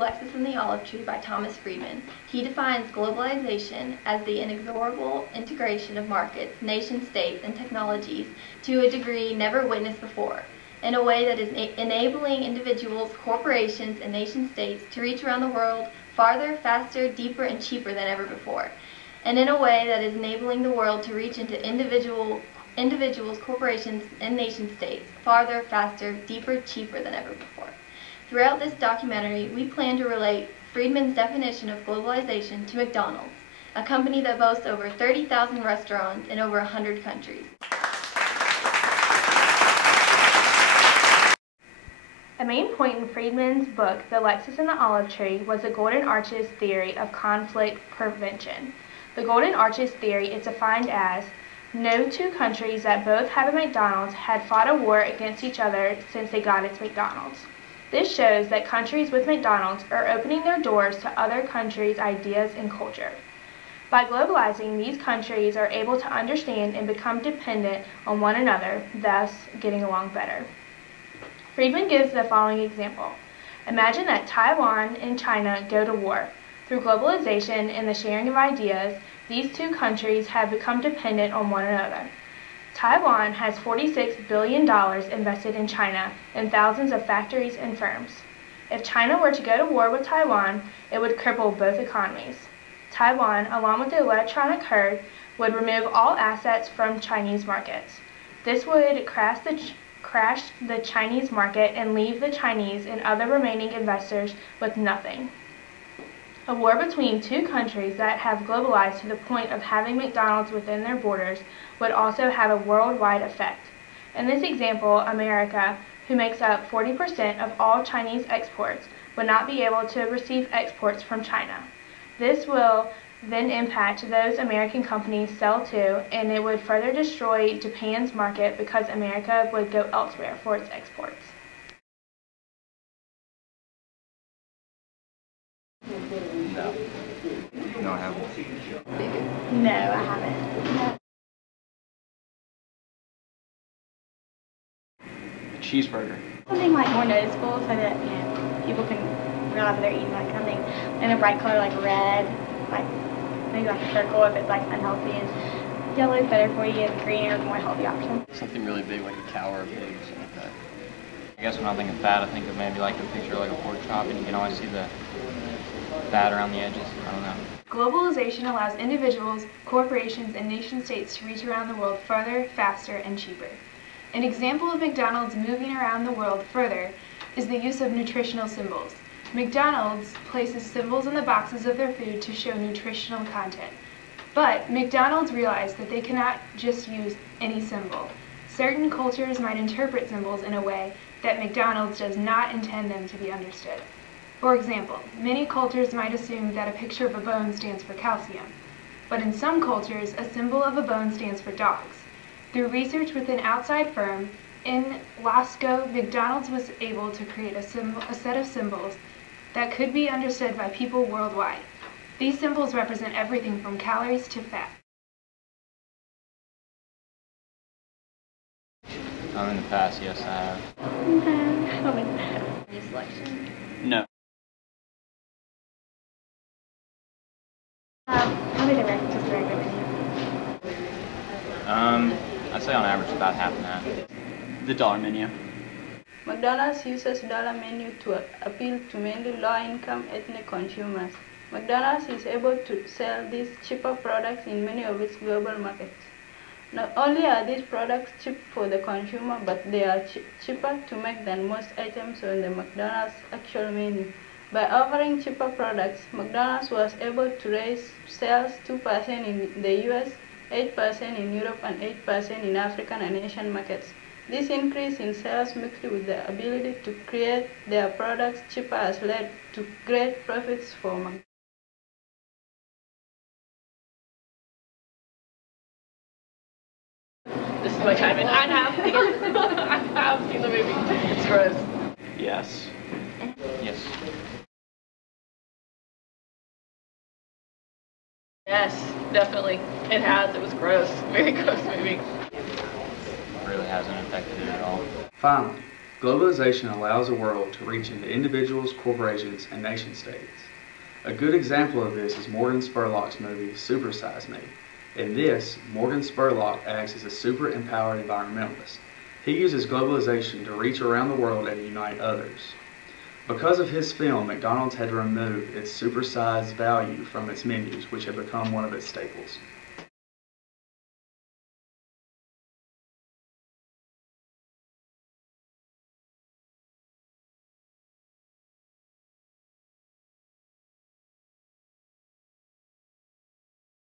Alexis and the Olive Tree by Thomas Friedman. He defines globalization as the inexorable integration of markets, nation-states, and technologies to a degree never witnessed before, in a way that is enabling individuals, corporations, and nation-states to reach around the world farther, faster, deeper, and cheaper than ever before, and in a way that is enabling the world to reach into individuals, corporations, and nation-states farther, faster, deeper, cheaper than ever before. Throughout this documentary, we plan to relate Friedman's definition of globalization to McDonald's, a company that boasts over 30,000 restaurants in over 100 countries. A main point in Friedman's book, The Alexis and the Olive Tree, was the Golden Arches theory of conflict prevention. The Golden Arches theory is defined as no two countries that both have a McDonald's had fought a war against each other since they got its McDonald's. This shows that countries with McDonald's are opening their doors to other countries' ideas and culture. By globalizing, these countries are able to understand and become dependent on one another, thus getting along better. Friedman gives the following example. Imagine that Taiwan and China go to war. Through globalization and the sharing of ideas, these two countries have become dependent on one another. Taiwan has $46 billion invested in China and thousands of factories and firms. If China were to go to war with Taiwan, it would cripple both economies. Taiwan, along with the electronic herd, would remove all assets from Chinese markets. This would crash the Chinese market and leave the Chinese and other remaining investors with nothing. A war between two countries that have globalized to the point of having McDonald's within their borders would also have a worldwide effect. In this example, America, who makes up 40% of all Chinese exports, would not be able to receive exports from China. This will then impact those American companies sell to, and it would further destroy Japan's market because America would go elsewhere for its exports. No, I haven't. No, I haven't. Cheeseburger. Something like more noticeable so that, people can realize that they're eating like something in a bright color like red, like maybe like a circle if it's like unhealthy, and yellow is better for you, and green are more healthy options. Something really big like a cow or a pig or something like that. I guess when I think of fat, I think of maybe like a picture of like a pork chop, and you can always see the fat around the edges. I don't know. Globalization allows individuals, corporations, and nation-states to reach around the world further, faster, and cheaper. An example of McDonald's moving around the world further is the use of nutritional symbols. McDonald's places symbols in the boxes of their food to show nutritional content. But McDonald's realized that they cannot just use any symbol. Certain cultures might interpret symbols in a way that McDonald's does not intend them to be understood. For example, many cultures might assume that a picture of a bone stands for calcium, but in some cultures, a symbol of a bone stands for dogs. Through research with an outside firm in Lascaux, McDonald's was able to create a set of symbols that could be understood by people worldwide. These symbols represent everything from calories to fat. In the past, yes, I have. No, Any selection? No. Probably just the regular menu. I'd say on average about half and half. The dollar menu. McDonald's uses dollar menu to appeal to mainly low-income ethnic consumers. McDonald's is able to sell these cheaper products in many of its global markets. Not only are these products cheap for the consumer, but they are cheaper to make than most items on the McDonald's actual menu. By offering cheaper products, McDonald's was able to raise sales 2% in the US, 8% in Europe, and 8% in African and Asian markets. This increase in sales mixed with the ability to create their products cheaper has led to great profits for McDonald's. This is my time in. I have seen the movie. It's gross. Yes. Yes. Yes, definitely. It has. It was gross. Very gross movie. Really hasn't affected it at all. Fun. Globalization allows the world to reach into individuals, corporations, and nation-states. A good example of this is Morgan Spurlock's movie, Super Size Me. In this, Morgan Spurlock acts as a super-empowered environmentalist. He uses globalization to reach around the world and unite others. Because of his film, McDonald's had to remove its supersized value from its menus, which had become one of its staples.